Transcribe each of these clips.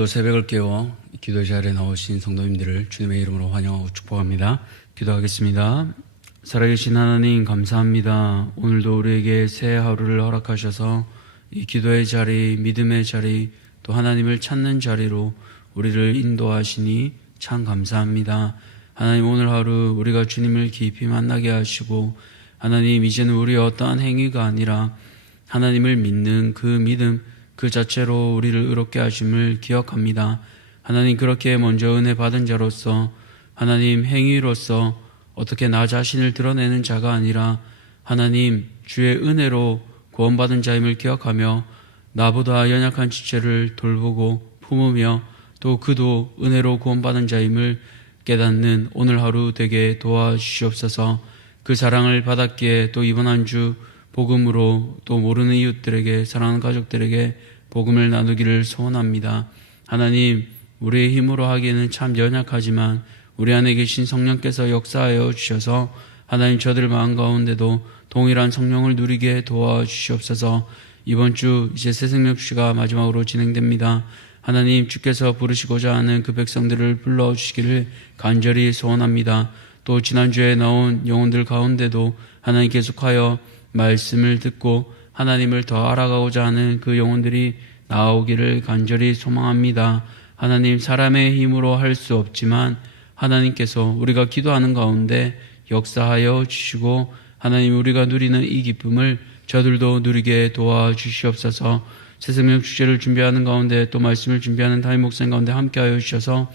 오늘도 새벽을 깨워 기도 자리에 나오신 성도님들을 주님의 이름으로 환영하고 축복합니다. 기도하겠습니다. 살아계신 하나님 감사합니다. 오늘도 우리에게 새 하루를 허락하셔서 이 기도의 자리, 믿음의 자리, 또 하나님을 찾는 자리로 우리를 인도하시니 참 감사합니다. 하나님, 오늘 하루 우리가 주님을 깊이 만나게 하시고, 하나님, 이제는 우리의 어떠한 행위가 아니라 하나님을 믿는 그 믿음 그 자체로 우리를 의롭게 하심을 기억합니다. 하나님, 그렇게 먼저 은혜 받은 자로서, 하나님, 행위로서 어떻게 나 자신을 드러내는 자가 아니라 하나님 주의 은혜로 구원받은 자임을 기억하며 나보다 연약한 지체를 돌보고 품으며 또 그도 은혜로 구원받은 자임을 깨닫는 오늘 하루 되게 도와주시옵소서. 그 사랑을 받았기에 또 이번 한 주 복음으로 또 모르는 이웃들에게, 사랑하는 가족들에게 복음을 나누기를 소원합니다. 하나님, 우리의 힘으로 하기에는 참 연약하지만 우리 안에 계신 성령께서 역사하여 주셔서 하나님, 저들 마음 가운데도 동일한 성령을 누리게 도와주시옵소서. 이번 주 이제 새생명주가 마지막으로 진행됩니다. 하나님, 주께서 부르시고자 하는 그 백성들을 불러주시기를 간절히 소원합니다. 또 지난주에 나온 영혼들 가운데도 하나님 계속하여 말씀을 듣고 하나님을 더 알아가고자 하는 그 영혼들이 나오기를 간절히 소망합니다. 하나님, 사람의 힘으로 할 수 없지만 하나님께서 우리가 기도하는 가운데 역사하여 주시고 하나님, 우리가 누리는 이 기쁨을 저들도 누리게 도와주시옵소서. 새생명 축제를 준비하는 가운데 또 말씀을 준비하는 담임 목사님 가운데 함께하여 주셔서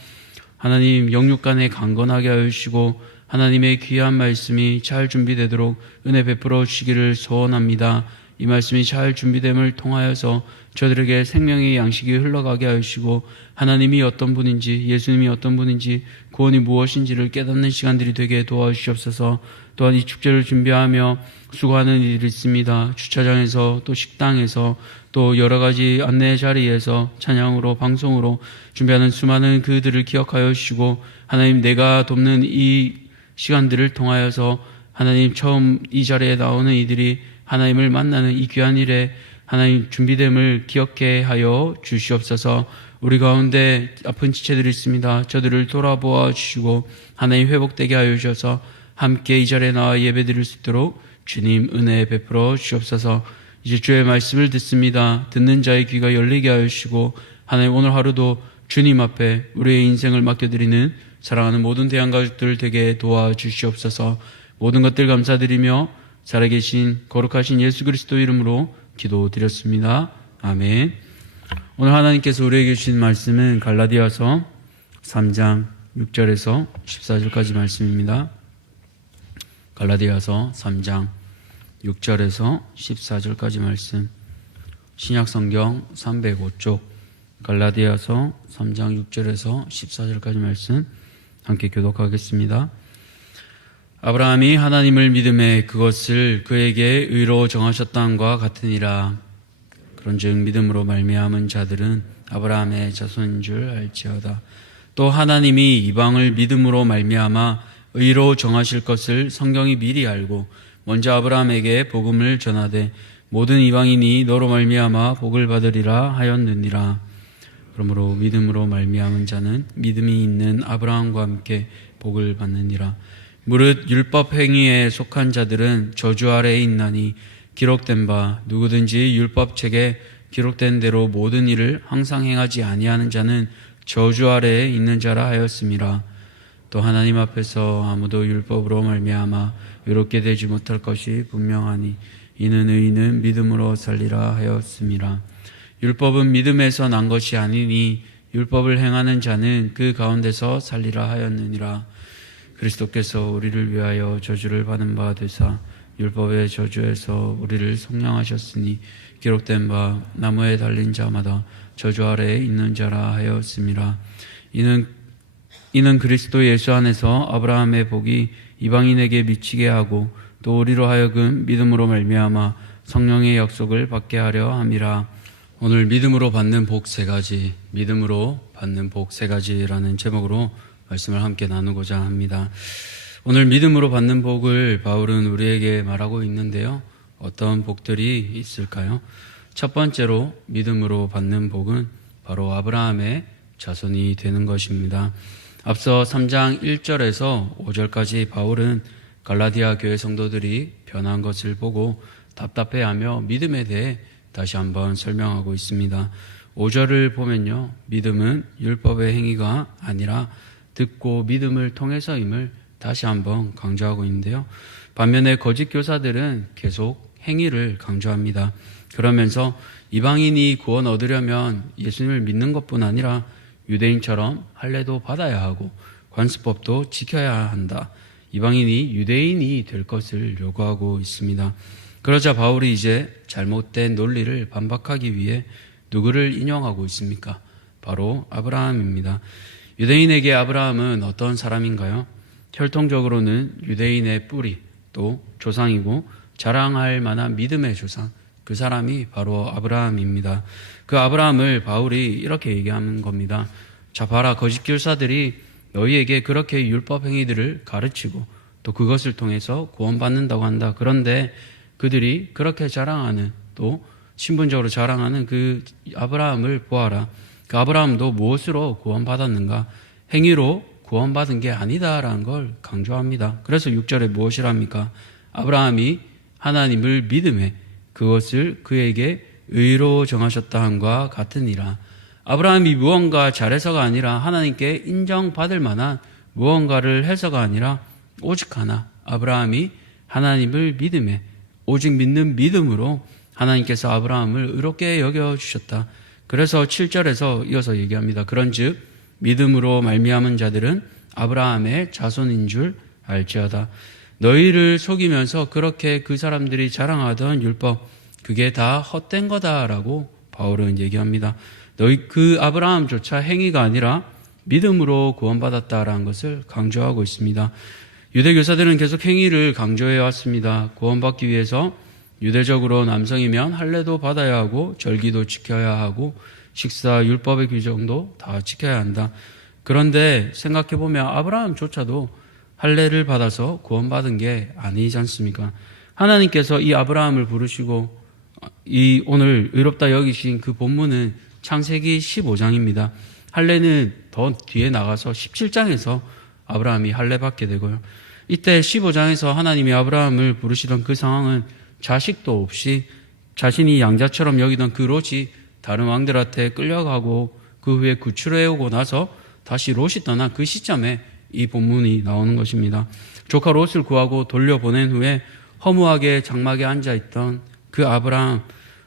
하나님, 영육 간에 강건하게 하여 주시고 하나님의 귀한 말씀이 잘 준비되도록 은혜 베풀어 주시기를 소원합니다. 이 말씀이 잘 준비됨을 통하여서 저들에게 생명의 양식이 흘러가게 하시고 하나님이 어떤 분인지, 예수님이 어떤 분인지, 구원이 무엇인지를 깨닫는 시간들이 되게 도와주시옵소서. 또한 이 축제를 준비하며 수고하는 이들이 있습니다. 주차장에서 또 식당에서 또 여러 가지 안내 자리에서 찬양으로 방송으로 준비하는 수많은 그들을 기억하여 주시고 하나님, 내가 돕는 이 시간들을 통하여서 하나님, 처음 이 자리에 나오는 이들이 하나님을 만나는 이 귀한 일에 하나님 준비됨을 기억해 하여 주시옵소서. 우리 가운데 아픈 지체들이 있습니다. 저들을 돌아보아 주시고 하나님 회복되게 하여 주셔서 함께 이 자리에 나와 예배드릴 수 있도록 주님 은혜 베풀어 주시옵소서. 이제 주의 말씀을 듣습니다. 듣는 자의 귀가 열리게 하여 주시고 하나님, 오늘 하루도 주님 앞에 우리의 인생을 맡겨드리는 사랑하는 모든 대한가족들 되게 도와주시옵소서. 모든 것들 감사드리며 살아계신 거룩하신 예수 그리스도 이름으로 기도드렸습니다. 아멘. 오늘 하나님께서 우리에게 주신 말씀은 갈라디아서 3장 6절에서 14절까지 말씀입니다. 갈라디아서 3장 6절에서 14절까지 말씀, 신약성경 305쪽 갈라디아서 3장 6절에서 14절까지 말씀 함께 교독하겠습니다. 아브라함이 하나님을 믿음에 그것을 그에게 의로 정하셨다함과 같으니라. 그런즉 믿음으로 말미암은 자들은 아브라함의 자손인 줄 알지어다. 또 하나님이 이방을 믿음으로 말미암아 의로 정하실 것을 성경이 미리 알고 먼저 아브라함에게 복음을 전하되 모든 이방인이 너로 말미암아 복을 받으리라 하였느니라. 그러므로 믿음으로 말미암은 자는 믿음이 있는 아브라함과 함께 복을 받느니라. 무릇 율법 행위에 속한 자들은 저주 아래에 있나니 기록된 바 누구든지 율법책에 기록된 대로 모든 일을 항상 행하지 아니하는 자는 저주 아래에 있는 자라 하였음이라. 또 하나님 앞에서 아무도 율법으로 말미암아 의롭게 되지 못할 것이 분명하니 이는 의인은 믿음으로 살리라 하였음이라. 율법은 믿음에서 난 것이 아니니 율법을 행하는 자는 그 가운데서 살리라 하였느니라. 그리스도께서 우리를 위하여 저주를 받은 바 되사 율법의 저주에서 우리를 속량하셨으니 기록된 바 나무에 달린 자마다 저주 아래에 있는 자라 하였음이라. 이는 그리스도 예수 안에서 아브라함의 복이 이방인에게 미치게 하고 또 우리로 하여금 믿음으로 말미암아 성령의 약속을 받게 하려 함이라. 오늘 믿음으로 받는 복 세 가지, 믿음으로 받는 복 세 가지라는 제목으로 말씀을 함께 나누고자 합니다. 오늘 믿음으로 받는 복을 바울은 우리에게 말하고 있는데요. 어떤 복들이 있을까요? 첫 번째로 믿음으로 받는 복은 바로 아브라함의 자손이 되는 것입니다. 앞서 3장 1절에서 5절까지 바울은 갈라디아 교회 성도들이 변한 것을 보고 답답해하며 믿음에 대해 다시 한번 설명하고 있습니다. 5절을 보면요, 믿음은 율법의 행위가 아니라 듣고 믿음을 통해서임을 다시 한번 강조하고 있는데요. 반면에 거짓 교사들은 계속 행위를 강조합니다. 그러면서 이방인이 구원 얻으려면 예수님을 믿는 것뿐 아니라 유대인처럼 할례도 받아야 하고 관습법도 지켜야 한다. 이방인이 유대인이 될 것을 요구하고 있습니다. 그러자 바울이 이제 잘못된 논리를 반박하기 위해 누구를 인용하고 있습니까? 바로 아브라함입니다. 유대인에게 아브라함은 어떤 사람인가요? 혈통적으로는 유대인의 뿌리, 또 조상이고 자랑할 만한 믿음의 조상, 그 사람이 바로 아브라함입니다. 그 아브라함을 바울이 이렇게 얘기하는 겁니다. 자, 봐라, 거짓 교사들이 너희에게 그렇게 율법 행위들을 가르치고 또 그것을 통해서 구원받는다고 한다. 그런데 그들이 그렇게 자랑하는, 또 신분적으로 자랑하는 그 아브라함을 보아라. 그 아브라함도 무엇으로 구원받았는가? 행위로 구원받은 게 아니다라는 걸 강조합니다. 그래서 6절에 무엇이랍니까? 아브라함이 하나님을 믿음에 그것을 그에게 의로 정하셨다 함과 같으니라. 아브라함이 무언가 잘해서가 아니라 하나님께 인정받을 만한 무언가를 해서가 아니라 오직 하나, 아브라함이 하나님을 믿음에, 오직 믿는 믿음으로 하나님께서 아브라함을 의롭게 여겨주셨다. 그래서 7절에서 이어서 얘기합니다. 그런즉 믿음으로 말미암은 자들은 아브라함의 자손인 줄 알지어다. 너희를 속이면서 그렇게 그 사람들이 자랑하던 율법, 그게 다 헛된 거다라고 바울은 얘기합니다. 너희 그 아브라함조차 행위가 아니라 믿음으로 구원받았다라는 것을 강조하고 있습니다. 유대 교사들은 계속 행위를 강조해 왔습니다. 구원받기 위해서 유대적으로 남성이면 할례도 받아야 하고 절기도 지켜야 하고 식사 율법의 규정도 다 지켜야 한다. 그런데 생각해 보면 아브라함조차도 할례를 받아서 구원받은 게 아니지 않습니까? 하나님께서 이 아브라함을 부르시고 이 오늘 의롭다 여기신 그 본문은 창세기 15장입니다. 할례는 더 뒤에 나가서 17장에서 아브라함이 할례 받게 되고요. 이때 15장에서 하나님이 아브라함을 부르시던 그 상황은 자식도 없이 자신이 양자처럼 여기던 그 롯이 다른 왕들한테 끌려가고 그 후에 구출해오고 나서 다시 롯이 떠난 그 시점에 이 본문이 나오는 것입니다. 조카 롯을 구하고 돌려보낸 후에 허무하게 장막에 앉아있던 그 아브라함,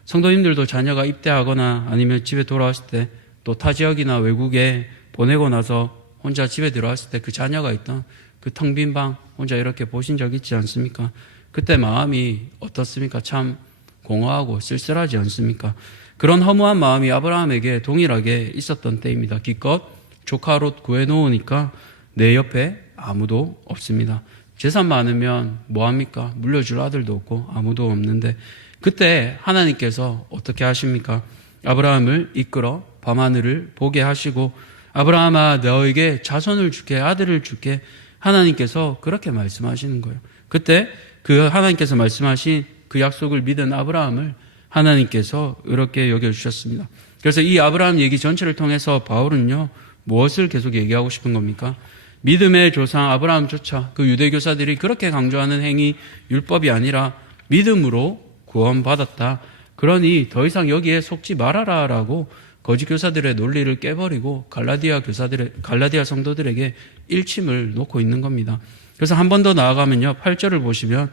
성도님들도 자녀가 입대하거나 아니면 집에 돌아왔을 때 또 타 지역이나 외국에 보내고 나서 혼자 집에 들어왔을 때 그 자녀가 있던 그 텅 빈 방 혼자 이렇게 보신 적 있지 않습니까? 그때 마음이 어떻습니까? 참 공허하고 쓸쓸하지 않습니까? 그런 허무한 마음이 아브라함에게 동일하게 있었던 때입니다. 기껏 조카 롯 구해놓으니까 내 옆에 아무도 없습니다. 재산 많으면 뭐합니까? 물려줄 아들도 없고 아무도 없는데 그때 하나님께서 어떻게 하십니까? 아브라함을 이끌어 밤하늘을 보게 하시고 아브라함아 너에게 자손을 줄게, 아들을 줄게, 하나님께서 그렇게 말씀하시는 거예요. 그때 그 하나님께서 말씀하신 그 약속을 믿은 아브라함을 하나님께서 의롭게 여겨주셨습니다. 그래서 이 아브라함 얘기 전체를 통해서 바울은요, 무엇을 계속 얘기하고 싶은 겁니까? 믿음의 조상 아브라함조차 그 유대교사들이 그렇게 강조하는 행위, 율법이 아니라 믿음으로 구원받았다. 그러니 더 이상 여기에 속지 말아라라고 거짓 교사들의 논리를 깨버리고 갈라디아 성도들에게 일침을 놓고 있는 겁니다. 그래서 한 번 더 나아가면요, 8절을 보시면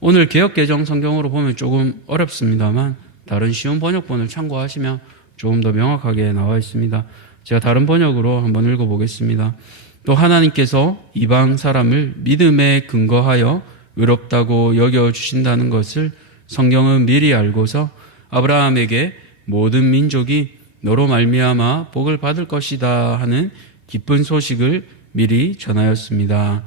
오늘 개역개정 성경으로 보면 조금 어렵습니다만 다른 쉬운 번역본을 참고하시면 조금 더 명확하게 나와 있습니다. 제가 다른 번역으로 한번 읽어보겠습니다. 또 하나님께서 이방 사람을 믿음에 근거하여 의롭다고 여겨주신다는 것을 성경은 미리 알고서 아브라함에게 모든 민족이 너로 말미암아 복을 받을 것이다 하는 기쁜 소식을 미리 전하였습니다.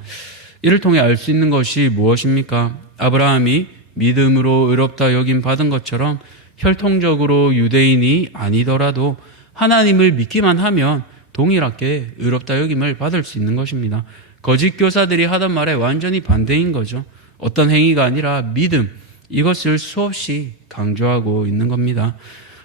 이를 통해 알 수 있는 것이 무엇입니까? 아브라함이 믿음으로 의롭다 여김 받은 것처럼 혈통적으로 유대인이 아니더라도 하나님을 믿기만 하면 동일하게 의롭다 여김을 받을 수 있는 것입니다. 거짓 교사들이 하던 말에 완전히 반대인 거죠. 어떤 행위가 아니라 믿음, 이것을 수없이 강조하고 있는 겁니다.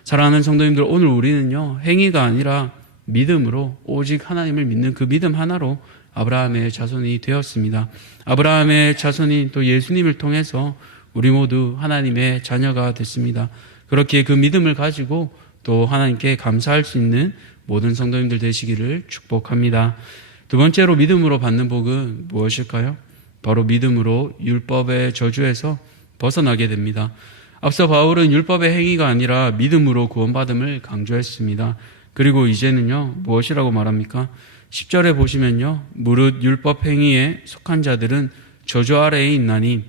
사랑하는 성도님들, 오늘 우리는요, 행위가 아니라 믿음으로 오직 하나님을 믿는 그 믿음 하나로 아브라함의 자손이 되었습니다. 아브라함의 자손이 또 예수님을 통해서 우리 모두 하나님의 자녀가 됐습니다. 그렇게 그 믿음을 가지고 또 하나님께 감사할 수 있는 모든 성도님들 되시기를 축복합니다. 두 번째로 믿음으로 받는 복은 무엇일까요? 바로 믿음으로 율법의 저주에서 벗어나게 됩니다. 앞서 바울은 율법의 행위가 아니라 믿음으로 구원받음을 강조했습니다. 그리고 이제는요, 무엇이라고 말합니까? 10절에 보시면요, 무릇 율법 행위에 속한 자들은 저주 아래에 있나니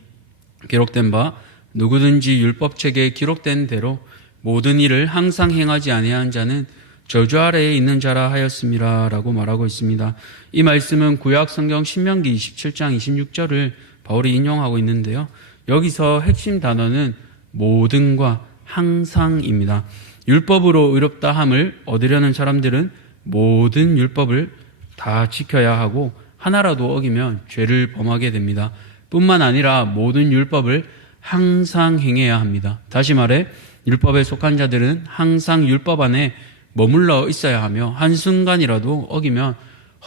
기록된 바 누구든지 율법책에 기록된 대로 모든 일을 항상 행하지 아니한 자는 저주 아래에 있는 자라 하였음이라 라고 말하고 있습니다. 이 말씀은 구약 성경 신명기 27장 26절을 바울이 인용하고 있는데요. 여기서 핵심 단어는 모든과 항상입니다. 율법으로 의롭다 함을 얻으려는 사람들은 모든 율법을 다 지켜야 하고 하나라도 어기면 죄를 범하게 됩니다. 뿐만 아니라 모든 율법을 항상 행해야 합니다. 다시 말해 율법에 속한 자들은 항상 율법 안에 머물러 있어야 하며 한순간이라도 어기면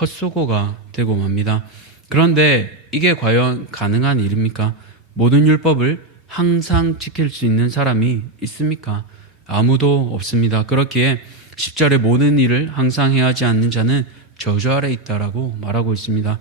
헛수고가 되고 맙니다. 그런데 이게 과연 가능한 일입니까? 모든 율법을 항상 지킬 수 있는 사람이 있습니까? 아무도 없습니다. 그렇기에 10절에 모든 일을 항상 행하지 않는 자는 저주 아래 있다라고 말하고 있습니다.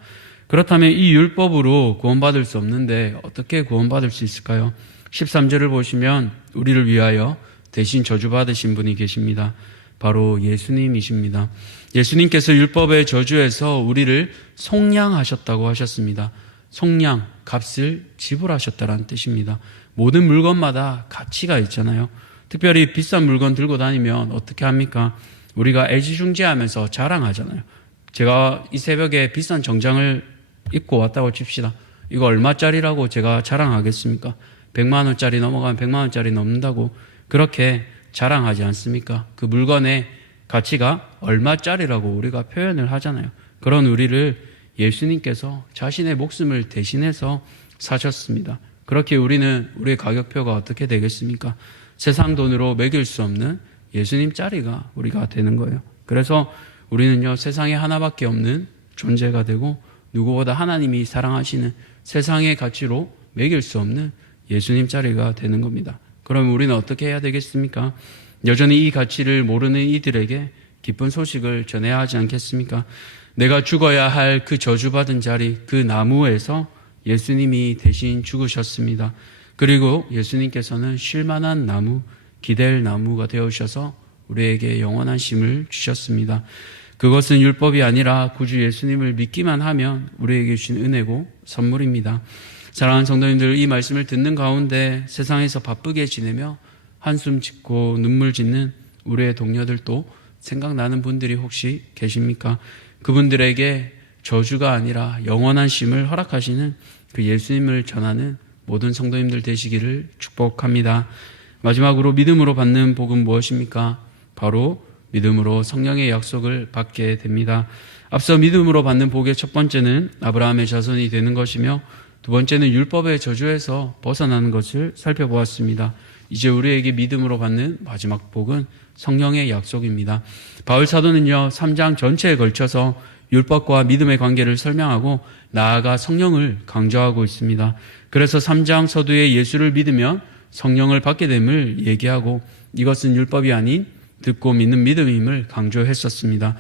그렇다면 이 율법으로 구원받을 수 없는데 어떻게 구원받을 수 있을까요? 13절을 보시면 우리를 위하여 대신 저주받으신 분이 계십니다. 바로 예수님이십니다. 예수님께서 율법의 저주에서 우리를 속량하셨다고 하셨습니다. 속량, 값을 지불하셨다는 뜻입니다. 모든 물건마다 가치가 있잖아요. 특별히 비싼 물건 들고 다니면 어떻게 합니까? 우리가 애지중지하면서 자랑하잖아요. 제가 이 새벽에 비싼 정장을 입고 왔다고 칩시다. 이거 얼마짜리라고 제가 자랑하겠습니까? 100만 원짜리 넘어가면 100만 원짜리 넘는다고 그렇게 자랑하지 않습니까? 그 물건의 가치가 얼마짜리라고 우리가 표현을 하잖아요. 그런 우리를 예수님께서 자신의 목숨을 대신해서 사셨습니다. 그렇게 우리는 우리의 가격표가 어떻게 되겠습니까? 세상 돈으로 매길 수 없는 예수님짜리가 우리가 되는 거예요. 그래서 우리는요, 세상에 하나밖에 없는 존재가 되고 누구보다 하나님이 사랑하시는 세상의 가치로 매길 수 없는 예수님짜리가 되는 겁니다. 그럼 우리는 어떻게 해야 되겠습니까? 여전히 이 가치를 모르는 이들에게 기쁜 소식을 전해야 하지 않겠습니까? 내가 죽어야 할 그 저주받은 자리, 그 나무에서 예수님이 대신 죽으셨습니다. 그리고 예수님께서는 쉴만한 나무, 기댈 나무가 되어주셔서 우리에게 영원한 쉼을 주셨습니다. 그것은 율법이 아니라 구주 예수님을 믿기만 하면 우리에게 주신 은혜고 선물입니다. 사랑하는 성도님들, 이 말씀을 듣는 가운데 세상에서 바쁘게 지내며 한숨 짓고 눈물 짓는 우리의 동료들도 생각나는 분들이 혹시 계십니까? 그분들에게 저주가 아니라 영원한 쉼을 허락하시는 그 예수님을 전하는 모든 성도님들 되시기를 축복합니다. 마지막으로 믿음으로 받는 복은 무엇입니까? 바로 믿음으로 성령의 약속을 받게 됩니다. 앞서 믿음으로 받는 복의 첫 번째는 아브라함의 자손이 되는 것이며 두 번째는 율법의 저주에서 벗어나는 것을 살펴보았습니다. 이제 우리에게 믿음으로 받는 마지막 복은 성령의 약속입니다. 바울 사도는요, 3장 전체에 걸쳐서 율법과 믿음의 관계를 설명하고 나아가 성령을 강조하고 있습니다. 그래서 3장 서두에 예수를 믿으면 성령을 받게 됨을 얘기하고 이것은 율법이 아닌 듣고 믿는 믿음임을 강조했었습니다.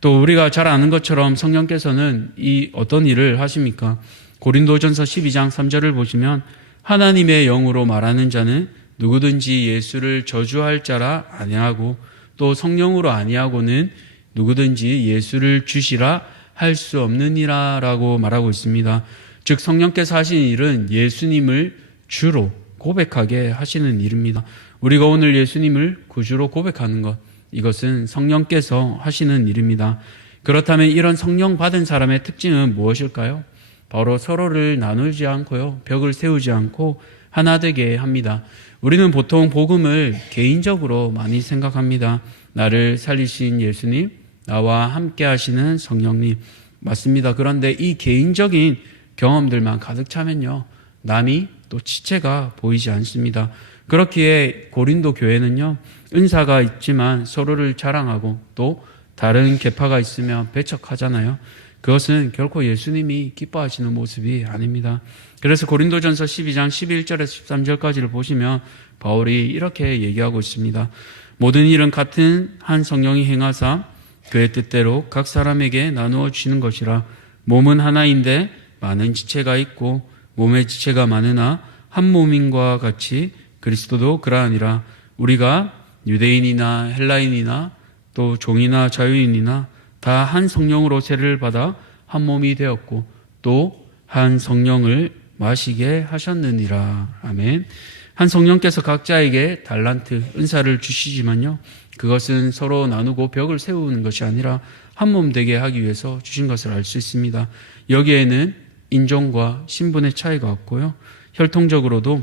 또 우리가 잘 아는 것처럼 성령께서는 이 어떤 일을 하십니까? 고린도전서 12장 3절을 보시면 하나님의 영으로 말하는 자는 누구든지 예수를 저주할 자라 아니하고 또 성령으로 아니하고는 누구든지 예수를 주시라 할 수 없느니라 라고 말하고 있습니다. 즉 성령께서 하시는 일은 예수님을 주로 고백하게 하시는 일입니다. 우리가 오늘 예수님을 구주로 고백하는 것, 이것은 성령께서 하시는 일입니다. 그렇다면 이런 성령 받은 사람의 특징은 무엇일까요? 바로 서로를 나누지 않고요, 벽을 세우지 않고 하나 되게 합니다. 우리는 보통 복음을 개인적으로 많이 생각합니다. 나를 살리신 예수님, 나와 함께 하시는 성령님. 맞습니다. 그런데 이 개인적인 경험들만 가득 차면요, 남이 또 지체가 보이지 않습니다. 그렇기에 고린도 교회는요, 은사가 있지만 서로를 자랑하고 또 다른 계파가 있으면 배척하잖아요. 그것은 결코 예수님이 기뻐하시는 모습이 아닙니다. 그래서 고린도전서 12장 11절에서 13절까지를 보시면 바울이 이렇게 얘기하고 있습니다. 모든 일은 같은 한 성령이 행하사 그의 뜻대로 각 사람에게 나누어 주시는 것이라. 몸은 하나인데 많은 지체가 있고 몸의 지체가 많으나 한 몸인과 같이 그리스도도 그러하니라. 우리가 유대인이나 헬라인이나 또 종이나 자유인이나 다 한 성령으로 세례를 받아 한 몸이 되었고 또 한 성령을 마시게 하셨느니라. 아멘. 한 성령께서 각자에게 달란트, 은사를 주시지만요, 그것은 서로 나누고 벽을 세우는 것이 아니라 한 몸 되게 하기 위해서 주신 것을 알 수 있습니다. 여기에는 인종과 신분의 차이가 없고요, 혈통적으로도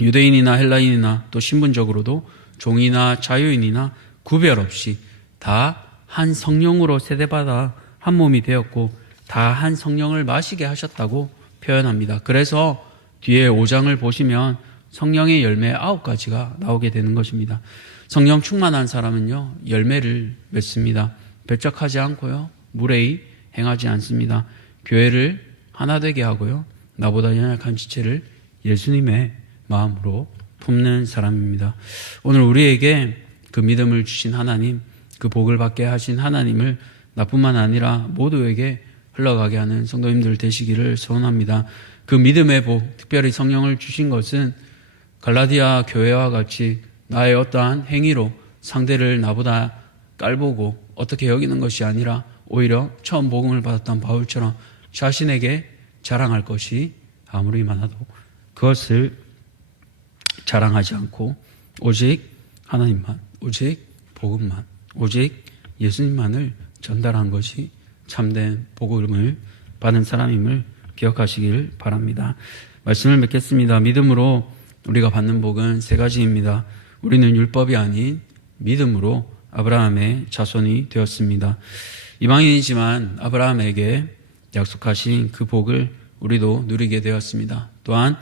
유대인이나 헬라인이나 또 신분적으로도 종이나 자유인이나 구별 없이 다 한 성령으로 세대받아 한 몸이 되었고 다 한 성령을 마시게 하셨다고 표현합니다. 그래서 뒤에 5장을 보시면 성령의 열매 9가지가 나오게 되는 것입니다. 성령 충만한 사람은요, 열매를 맺습니다. 배척하지 않고요, 무례히 행하지 않습니다. 교회를 하나 되게 하고요, 나보다 연약한 지체를 예수님의 마음으로 품는 사람입니다. 오늘 우리에게 그 믿음을 주신 하나님, 그 복을 받게 하신 하나님을 나뿐만 아니라 모두에게 흘러가게 하는 성도님들 되시기를 소원합니다. 그 믿음의 복, 특별히 성령을 주신 것은 갈라디아 교회와 같이 나의 어떠한 행위로 상대를 나보다 깔보고 어떻게 여기는 것이 아니라 오히려 처음 복음을 받았던 바울처럼 자신에게 자랑할 것이 아무리 많아도 그것을 자랑하지 않고 오직 하나님만, 오직 복음만, 오직 예수님만을 전달한 것이 참된 복음을 받은 사람임을 기억하시길 바랍니다. 말씀을 맺겠습니다. 믿음으로 우리가 받는 복은 3가지입니다. 우리는 율법이 아닌 믿음으로 아브라함의 자손이 되었습니다. 이방인이지만 아브라함에게 약속하신 그 복을 우리도 누리게 되었습니다. 또한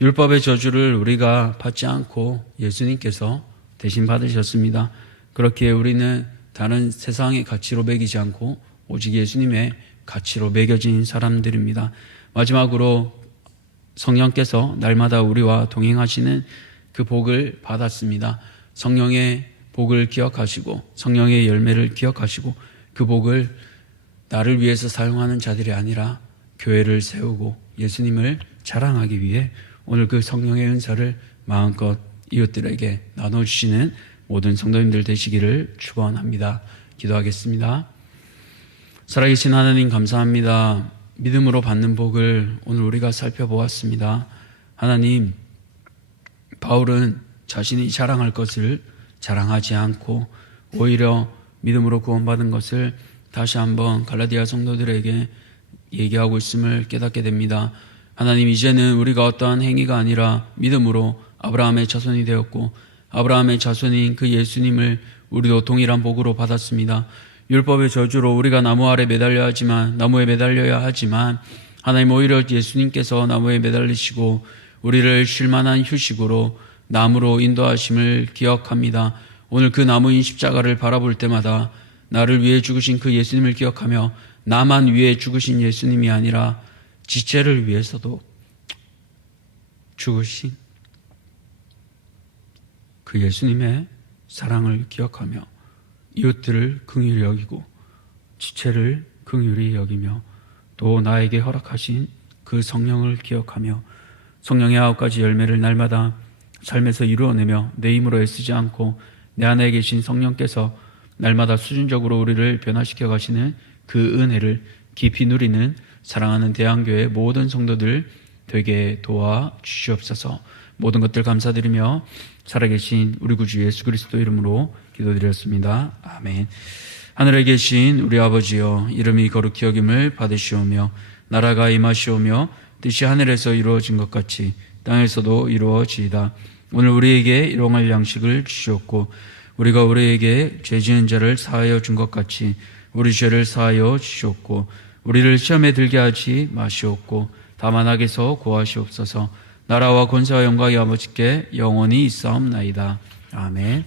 율법의 저주를 우리가 받지 않고 예수님께서 대신 받으셨습니다. 그렇기에 우리는 다른 세상의 가치로 매기지 않고 오직 예수님의 가치로 매겨진 사람들입니다. 마지막으로 성령께서 날마다 우리와 동행하시는 그 복을 받았습니다. 성령의 복을 기억하시고 성령의 열매를 기억하시고 그 복을 나를 위해서 사용하는 자들이 아니라 교회를 세우고 예수님을 자랑하기 위해 오늘 그 성령의 은사를 마음껏 이웃들에게 나눠주시는 모든 성도님들 되시기를 축원합니다. 기도하겠습니다. 살아계신 하나님 감사합니다. 믿음으로 받는 복을 오늘 우리가 살펴보았습니다. 하나님, 바울은 자신이 자랑할 것을 자랑하지 않고 오히려 믿음으로 구원받은 것을 다시 한번 갈라디아 성도들에게 얘기하고 있음을 깨닫게 됩니다. 하나님, 이제는 우리가 어떠한 행위가 아니라 믿음으로 아브라함의 자손이 되었고 아브라함의 자손인 그 예수님을 우리도 동일한 복으로 받았습니다. 율법의 저주로 우리가 나무 아래 나무에 매달려야 하지만 하나님, 오히려 예수님께서 나무에 매달리시고 우리를 쉴만한 휴식으로 나무로 인도하심을 기억합니다. 오늘 그 나무인 십자가를 바라볼 때마다 나를 위해 죽으신 그 예수님을 기억하며 나만 위해 죽으신 예수님이 아니라 지체를 위해서도 죽으신 그 예수님의 사랑을 기억하며 이웃들을 긍휼히 여기고 지체를 긍휼히 여기며 또 나에게 허락하신 그 성령을 기억하며 성령의 9가지 열매를 날마다 삶에서 이루어내며 내 힘으로 애쓰지 않고 내 안에 계신 성령께서 날마다 수준적으로 우리를 변화시켜 가시는 그 은혜를 깊이 누리는 사랑하는 대한교회 모든 성도들 되게 도와 주시옵소서. 모든 것들 감사드리며 살아계신 우리 구주 예수 그리스도 이름으로 기도드렸습니다. 아멘. 하늘에 계신 우리 아버지여, 이름이 거룩히 여김을 받으시오며 나라가 임하시오며 뜻이 하늘에서 이루어진 것 같이 땅에서도 이루어지이다. 오늘 우리에게 일용할 양식을 주시옵고 우리가 우리에게 죄 지은 자를 사하여 준 것 같이 우리 죄를 사하여 주시옵고 우리를 시험에 들게 하지 마시옵고 다만 악에서 구하시옵소서. 나라와 권세와 영광이 아버지께 영원히 있사옵나이다. 아멘.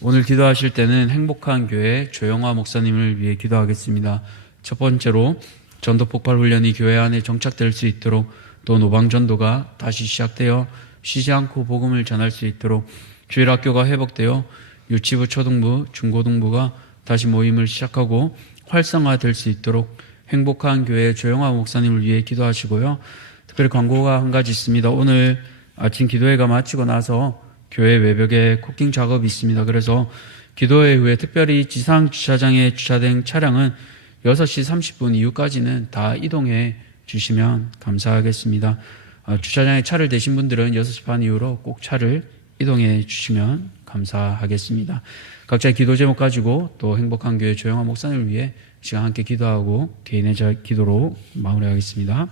오늘 기도하실 때는 행복한 교회 조영화 목사님을 위해 기도하겠습니다. 첫 번째로 전도 폭발 훈련이 교회 안에 정착될 수 있도록, 또 노방전도가 다시 시작되어 쉬지 않고 복음을 전할 수 있도록, 주일학교가 회복되어 유치부, 초등부, 중고등부가 다시 모임을 시작하고 활성화될 수 있도록 행복한 교회 조영화 목사님을 위해 기도하시고요. 특별히 광고가 한 가지 있습니다. 오늘 아침 기도회가 마치고 나서 교회 외벽에 코킹 작업이 있습니다. 그래서 기도회 후에 특별히 지상 주차장에 주차된 차량은 6시 30분 이후까지는 다 이동해 주시면 감사하겠습니다. 주차장에 차를 대신 분들은 6시 반 이후로 꼭 차를 이동해 주시면 감사하겠습니다. 각자의 기도 제목 가지고 또 행복한 교회 조영화 목사님을 위해 시간 함께 기도하고 개인의 기도로 마무리하겠습니다.